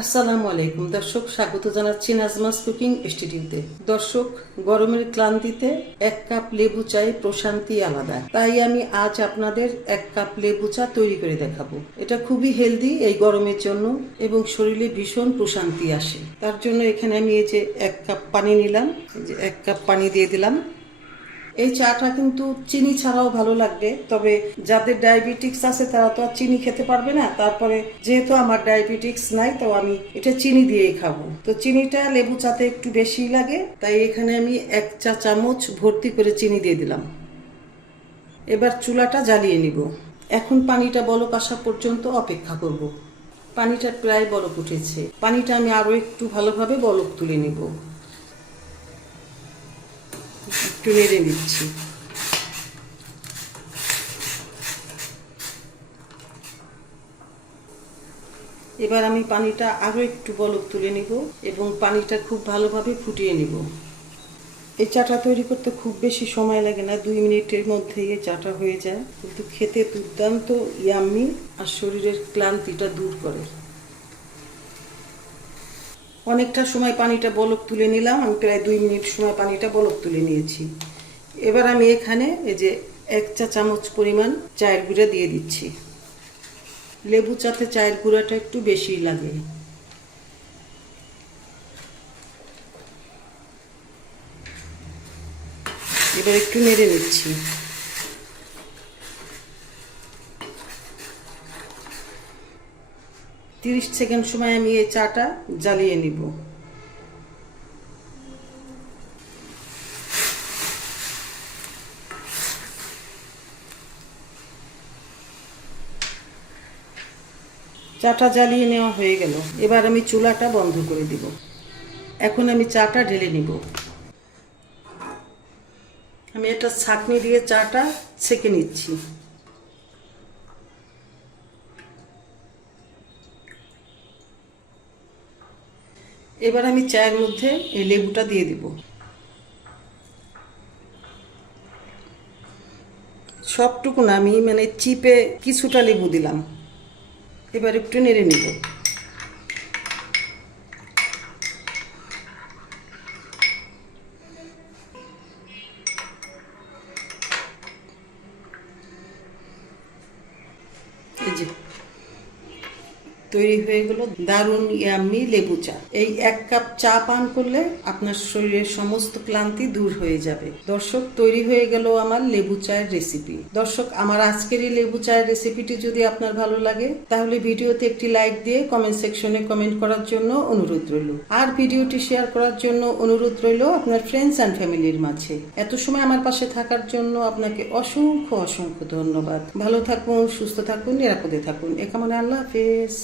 আসসালামু আলাইকুম। দর্শক, স্বাগত জানাচ্ছি নাজমাস কুকিং স্টুডিওতে দর্শক, গরমের ক্লান্তিতে এক কাপ লেবু চাই, প্রশান্তি আলাদা। তাই আমি আজ আপনাদের এক কাপ লেবু চা তৈরি করে দেখাবো। এটা খুবই হেলদি এই গরমের জন্য এবং শরীরে ভীষণ প্রশান্তি আসে। তার জন্য এখানে আমি এই যে এক কাপ পানি নিলাম যে এক কাপ পানি দিয়ে দিলাম। এই চাটা কিন্তু চিনি ছাড়াও ভালো লাগবে, তবে যাদের ডায়াবেটিক্স আছে তারা তো আর চিনি খেতে পারবে না। তারপরে যেহেতু আমার ডায়াবেটিক্স নাই, তো আমি এটা চিনি দিয়েই খাব। তো চিনিটা লেবু চাতে একটু বেশি লাগে, তাই এখানে আমি এক চা চামচ ভর্তি করে চিনি দিয়ে দিলাম। এবার চুলাটা জ্বালিয়ে নিব। এখন পানিটা বলক আসা পর্যন্ত অপেক্ষা করব। পানিটা প্রায় বলক উঠেছে। পানিটা আমি আরও একটু ভালোভাবে বলক তুলে নিব। একটু নেড়ে দিচ্ছি। এবার আমি পানিটা আরও একটু বলক তুলে নিব এবং পানিটা খুব ভালোভাবে ফুটিয়ে নিব। এই চাটা তৈরি করতে খুব বেশি সময় লাগে না, দুই মিনিটের মধ্যেই এই চাটা হয়ে যায়। কিন্তু খেতে দুর্দান্ত ইয়াম্মি আর শরীরের ক্লান্তিটা দূর করে। অনেকটা সময় পানিটা বলক তুলে নিলাম। আমি প্রায় দুই মিনিট সময় পানিটা বলক তুলে নিয়েছি। এবার আমি এখানে এই যে এক চা চামচ পরিমাণ চায়ের গুঁড়া দিয়ে দিচ্ছি। লেবু চাতে চায়ের গুঁড়াটা একটু বেশি লাগে। এবার একটু নেড়ে নিচ্ছি। তিরিশ সেকেন্ড সময় আমি এই চাটা জ্বালিয়ে নিব। চাটা জ্বালিয়ে নেওয়া হয়ে গেল। এবার আমি চুলাটা বন্ধ করে দিব। এখন আমি চাটা ঢেলে নিব। আমি একটা ছাঁকনি দিয়ে চাটা ছেঁকে নিচ্ছি। এবার আমি চায়ের মধ্যে এই লেবুটা দিয়ে দেব। সবটুকু না আমি মানে চিপে কিছুটা লেবু দিলাম। এবার একটু নেড়ে নিব। তৈরি হয়ে গেল দারুণ ইয়াম্মি লেবু চা। এই এক কাপ চা পান করলে আপনার শরীরের সমস্ত ক্লান্তি দূর হয়ে যাবে। দর্শক, তৈরি হয়ে গেল আমার লেবু চায়ের রেসিপি দর্শক, আমার আজকের এই লেবু চায়ের রেসিপিটি যদি আপনার ভালো লাগে, তাহলে ভিডিওতে একটি লাইক দিয়ে কমেন্ট সেকশনে কমেন্ট করার জন্য অনুরোধ রইল। আর ভিডিওটি শেয়ার করার জন্য অনুরোধ রইল আপনার ফ্রেন্ডস অ্যান্ড ফ্যামিলির মাঝে। এত সময় আমার পাশে থাকার জন্য আপনাকে অসংখ্য অসংখ্য ধন্যবাদ। ভালো থাকুন, সুস্থ থাকুন, নিরাপদে থাকুন। এ কামনে আল্লাহ হাফেজ।